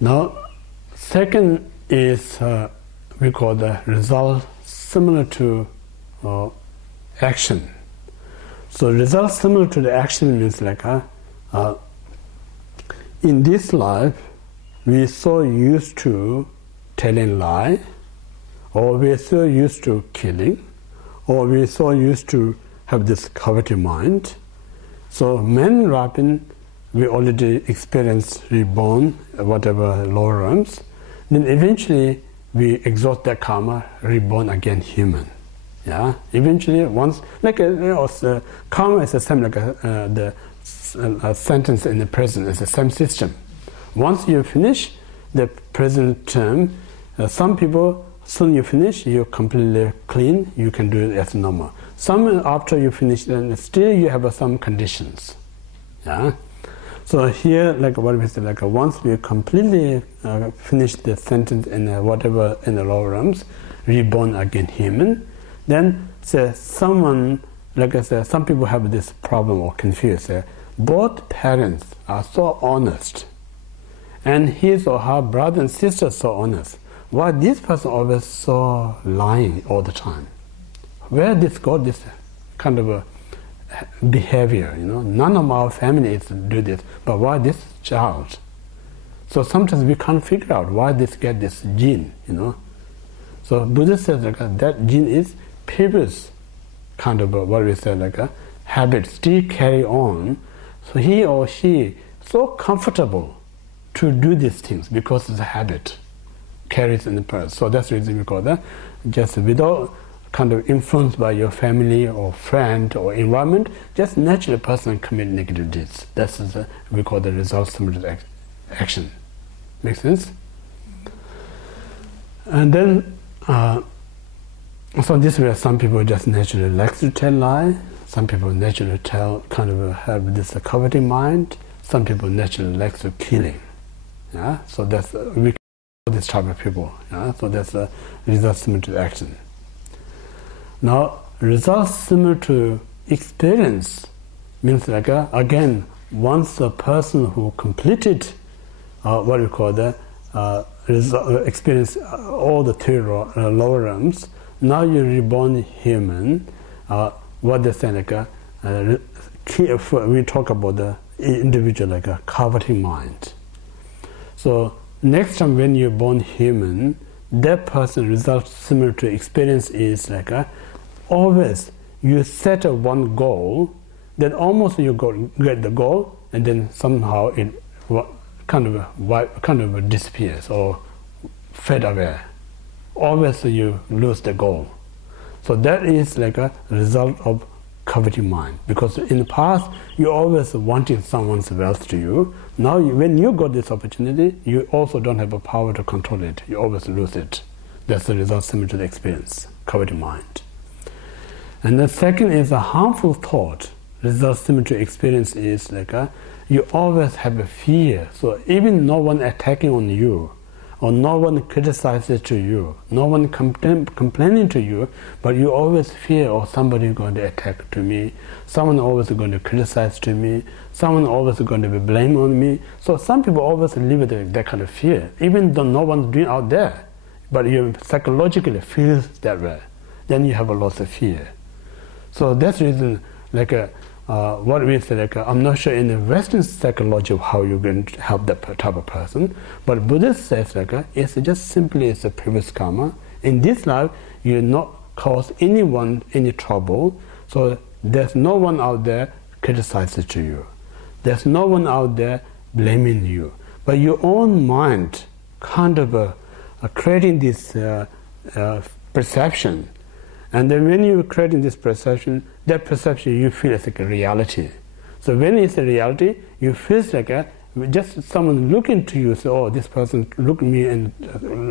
Now, second is we call the result similar to action. So result similar to the action means like in this life we're so used to telling lie, or we're so used to killing, or we're so used to have this coveting mind. So men rapping, we already experience reborn, whatever lower realms. Then eventually we exhaust that karma, reborn again human. Yeah. Eventually, once karma is the same like the sentence in the present. It's the same system. Once you finish the present term, some people, soon you finish, you're completely clean. You can do it as normal. Some after you finish, then still you have some conditions. Yeah. So here, like what we say, like once we completely finish the sentence in whatever in the lower realms, reborn again human, then say someone, like I said, some people have this problem or confused. Both parents are so honest, and his or her brother and sister so honest. Why this person always so lying all the time? Where this got this kind of a behavior, none of our families do this, but why this child? So sometimes we can't figure out why this get this gene, So Buddha says like that gene is previous kind of what we say like a habit still carry on. So he or she so comfortable to do these things because it's a habit carries in the person. So that's the reason we call that just without kind of influenced by your family or friend or environment, just naturally person commit negative deeds. That's we call the result similar to action. Make sense? And then, so this way some people just naturally like to tell lie, some people naturally have this coveting mind, some people naturally like to killing. Yeah? So that's, we call this type of people. Yeah? So that's a result similar to action. Now, results similar to experience means like again, once a person who completed what we call the experience all the three lower realms, now you're reborn human. What they say like we talk about the individual like a coveting mind. So next time when you're born human, that person results similar to experience is like always you set one goal, then almost you get the goal, and then somehow it kind of disappears or fade away. Always you lose the goal. So that is like a result of coveting mind, because in the past you always wanting someone's wealth to you. Now when you got this opportunity, you also don't have the power to control it. You always lose it. That's the result similar to the experience, coveting mind. And the second is a harmful thought. Result similar to experience is like you always have a fear. So even no one attacking on you, or no one criticizes to you, no one complaining to you, but you always fear, or somebody is going to attack to me, someone always going to criticize to me, someone always going to be blamed on me. So some people always live with that kind of fear, even though no one's doing out there, but you psychologically feel that way. Then you have a lot of fear. So that's the reason, like what we say, like I'm not sure in the Western psychology of how you're going to help that type of person, but Buddhist says like it's just simply it's a previous karma. In this life, you not cause anyone any trouble, so there's no one out there criticizing to you. There's no one out there blaming you, but your own mind kind of creating this perception. And then when you're creating this perception, that perception you feel is like a reality. So when it's a reality, you feel like just someone looking to you, so oh, this person look at me, and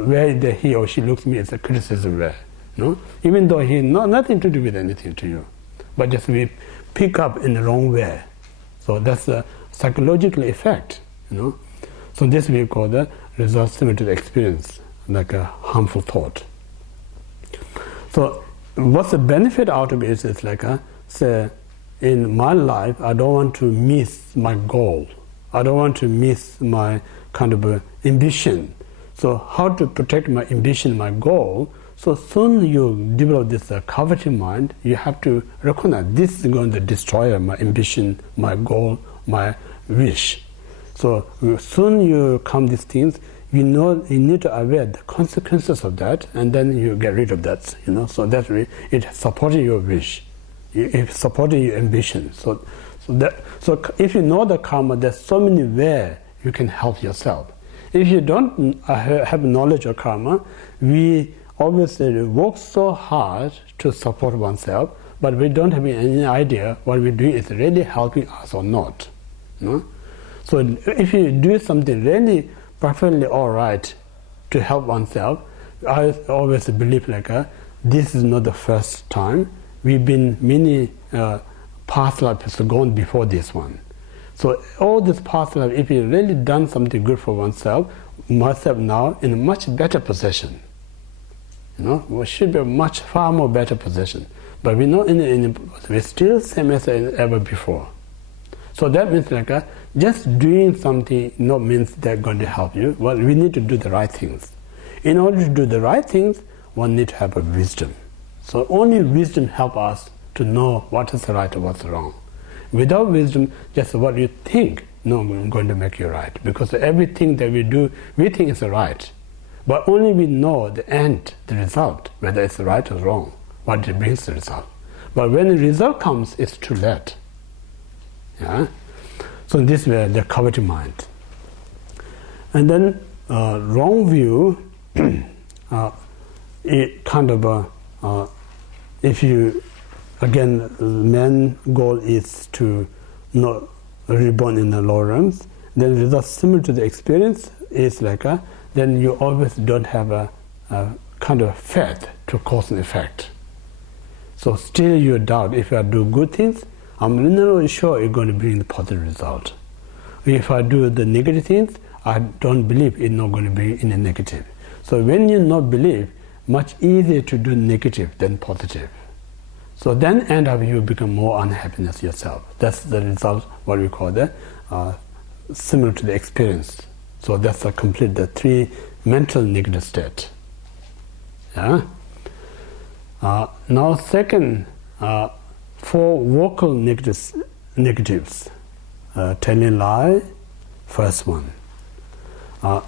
where he or she looks at me, it's a criticism where, even though he nothing to do with anything to you, but just we pick up in the wrong way. So that's a psychological effect, So this we call the result similar to the experience, like a harmful thought. So what's the benefit out of it is like, say, in my life, I don't want to miss my goal. I don't want to miss my kind of ambition. So how to protect my ambition, my goal? So soon you develop this coveting mind, you have to recognize this is going to destroy my ambition, my goal, my wish. So soon you come these things, you know you need to aware the consequences of that, and then you get rid of that. So that it supporting your wish, it supporting your ambition. So if you know the karma, there's so many ways you can help yourself. If you don't have knowledge of karma, we obviously work so hard to support oneself, but we don't have any idea what we do is really helping us or not. So if you do something really perfectly all right to help oneself, I always believe this is not the first time. We've been many past lives gone before this one. So all this past life, if you really done something good for oneself, myself now in a much better position. We should be much far more better position. But we know we're still same as ever before. So that means just doing something not means they're going to help you. Well, we need to do the right things. In order to do the right things, one needs to have a wisdom. So only wisdom helps us to know what is right or what's wrong. Without wisdom, just what you think, no, I'm going to make you right. Because everything that we do, we think is right. But only we know the end, the result, whether it's right or wrong, what it brings the result. But when the result comes, it's too late. Yeah? So this way, the coveting mind. And then wrong view, it kind of, if you, again, the main goal is to not reborn in the lower realms, then the result similar to the experience is then you always don't have a kind of faith to cause and effect. So still you doubt if I do good things, I'm not really sure it's going to bring the positive result. If I do the negative things, I don't believe it's not going to bring any negative. So when you not believe, much easier to do negative than positive. So then end up you become more unhappiness yourself. That's the result, what we call the similar to the experience. So that's the three mental negative state. Yeah. Now second, four vocal negatives. Telling lie, first one. The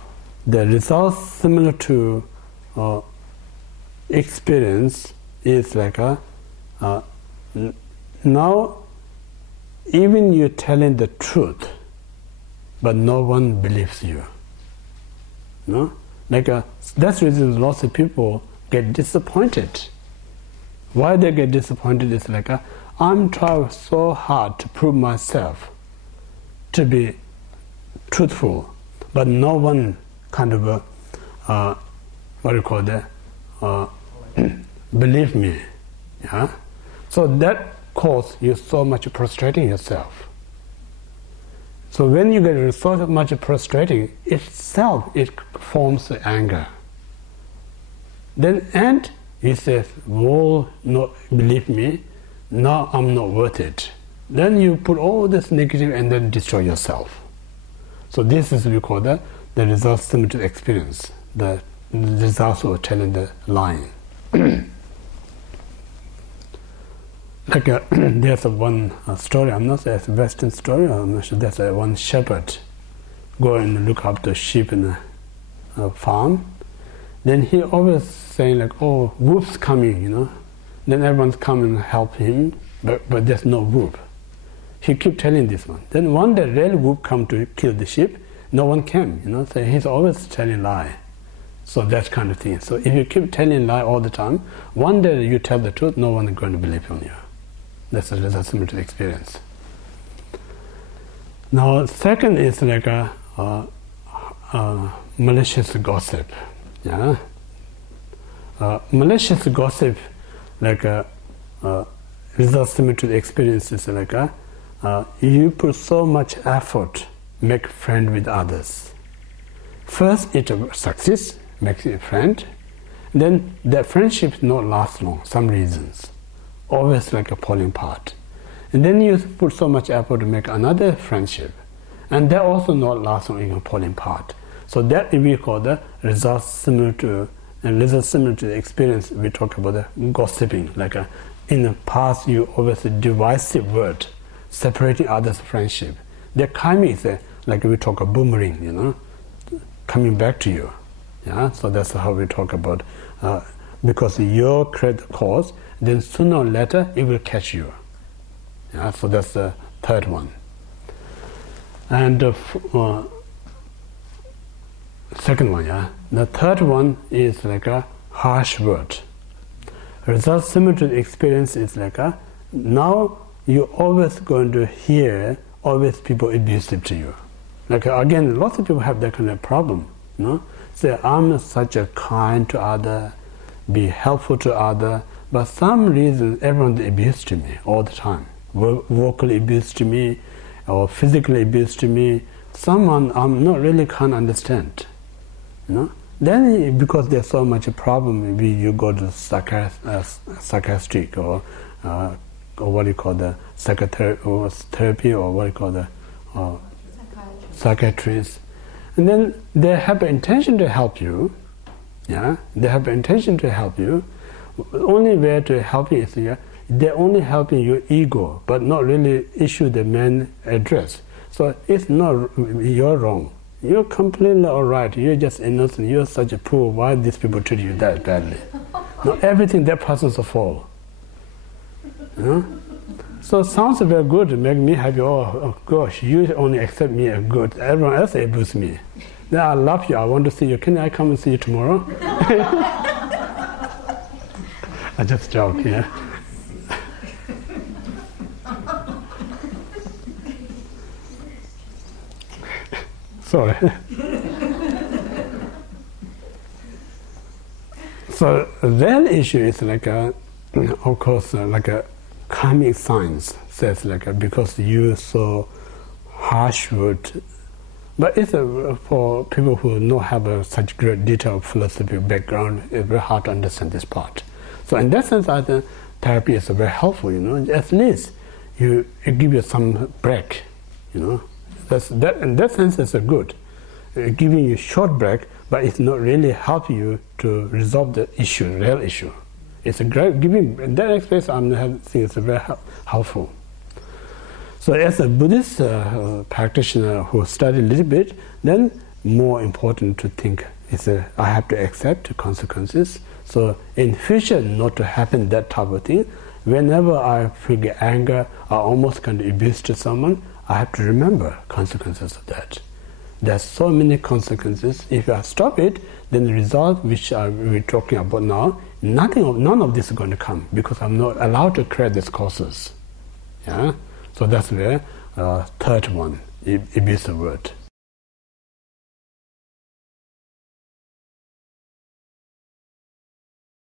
result similar to experience is now even you're telling the truth, but no one believes you. That's the reason lots of people get disappointed. Why they get disappointed is I'm trying so hard to prove myself to be truthful, but no one kind of believe me. Yeah? So that causes you so much frustrating yourself. So when you get so much frustrating, itself it forms anger. Then you say, "Will not believe me. Now I'm not worth it." Then you put all this negative and then destroy yourself. So this is what we call the result similar to experience. The results of telling the lying. There's one story, I'm not sure it's a Western story, I'm not sure, there's one shepherd go and look after sheep in a farm. Then he always saying oh, wolf's coming, Then everyone's coming and help him, but there's no wolf. He keep telling this one. Then one day real wolf come to kill the sheep, no one came, So he's always telling lie. So that kind of thing. So if you keep telling lie all the time, one day you tell the truth, no one is going to believe on you. That's a similar to experience. Now, second is malicious gossip. Yeah, malicious gossip, results similar to the experience is you put so much effort, make friend with others. First, it succeeds, makes you a friend. Then that friendship not last long. Some reasons. Always falling apart. And then you put so much effort to make another friendship, And that also not last on important part. So that we call the results similar to the experience we talk about the gossiping. Like in the past, you always a divisive word, separating others' friendship. The karma is like we talk a boomerang, coming back to you. Yeah, so that's how we talk about because you create the cause, then sooner or later it will catch you. Yeah, so that's the third one. And second one, yeah. The third one is like a harsh word. Result similar to the experience is like now you're always going to hear always people abusive to you. Like again, lots of people have that kind of problem, Say, I'm such a kind to other, be helpful to other, but some reason everyone abused to me all the time. Vocally abused to me, or physically abused to me. Someone I'm not really can't understand, Then because there's so much problem, maybe you go to psychiatric or what do you call the psychotherapy or what do you call the psychiatrist. And then they have the intention to help you, yeah. They have the intention to help you. The only way to help you is they're only helping your ego, but not really issue the main address. So it's not you're wrong. You're completely all right. You're just innocent. You're such a poor. Why these people treat you that badly? No, everything that person's a fault. So it sounds very good, make me happy. Oh gosh, you only accept me as good. Everyone else abuse me. Then I love you. I want to see you. Can I come and see you tomorrow? I just joke, yeah. Sorry. So that issue is like of course, like a karmic science says because you so harsh word, but it's for people who don't have such great detailed philosophy background, it's very hard to understand this part. So in that sense, I think therapy is very helpful. At least it give you some break. That in that sense, it's a good giving you short break, but it's not really help you to resolve the issue, real issue. It's a great giving that experience. I think it's very helpful. So, as a Buddhist practitioner who study a little bit, then more important to think is I have to accept the consequences. So, in future, not to happen that type of thing. Whenever I feel anger, I almost kind of abuse to someone, I have to remember consequences of that. There's so many consequences. If I stop it, then the result which we're talking about now, none of this is going to come because I'm not allowed to create these causes. Yeah. So that's where third one, abusive word.